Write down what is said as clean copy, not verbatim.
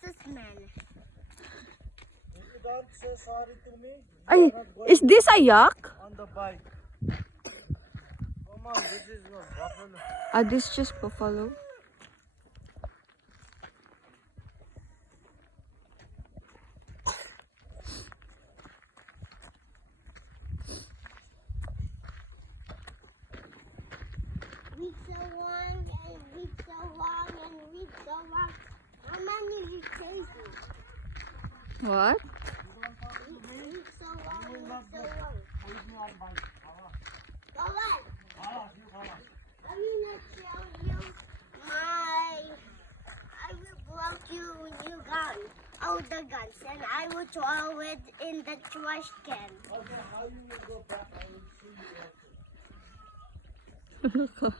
What's the smell? If you don't say sorry to me, Ay, is this a yak? on the bike. Come on, this is a buffalo. Ah, this just buffalo. Read so long and read so long and read so long. How many you chasing? What? Read so long and read so long. Go on. I will not show you my. I will block you gun. Oh, the guns, and I will throw it in the trash can. Okay, how you will go back? I will see you after.